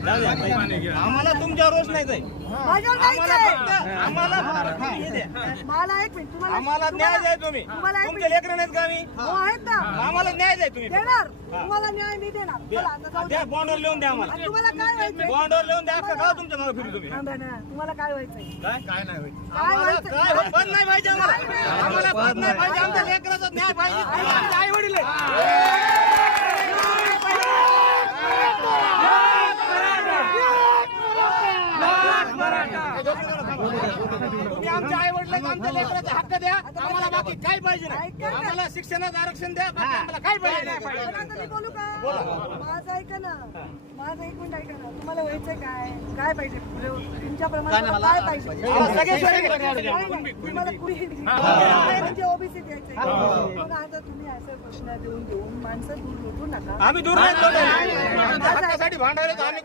आम्हाला तुमच्यावर रोष नाही जाईल. मला एक मिनिट तुम्हाला आम्हाला न्याय द्या तुम्ही. तुमचे लेकरं नाहीत का आम्ही? आहेत ना. आम्हाला न्याय द्या तुम्ही. देणार तुम्हाला न्याय मी देणार. चला आता जाऊ द्या बॉन्डवर लिहून द्या आम्हाला. तुम्हाला काय व्हायचंय? बॉन्डवर लिहून द्या. अख्खा गाव तुमच्या मागे फिरू तुम्ही. थांबा ना. तुम्हाला काय व्हायचंय? काय नाही होईल. काय व्हायचंय? काय पद नाही पाहिजे आम्हाला. आम्हाला पद नाही पाहिजे. आमच्या लेकराचा न्याय पाहिजे. आमचे आई वडील तुम्ही आमच्या आई वडिलांना आमच्या लेकराचा हक्क द्या. आम्हाला बाकी काय पाहिजे नाही. आम्हाला शिक्षणाचं आरक्षण द्या. बाकी आम्हाला काय पाहिजे पण आता मी बोलू का? माझं ऐका ना. माझं एक मिनिट ऐका ना. तुम्हाला व्हायचंय काय? काय पाहिजे? तुमच्याप्रमाणे काय पाहिजे? तुम्हाला कुणी म्हणजे ओबीसी द्यायचंय. पण आता तुम्ही असं प्रश्न देऊन माणसं दूर लोटू नका. आम्ही दूर नाही. हक्कासाठी भांडायला आम्ही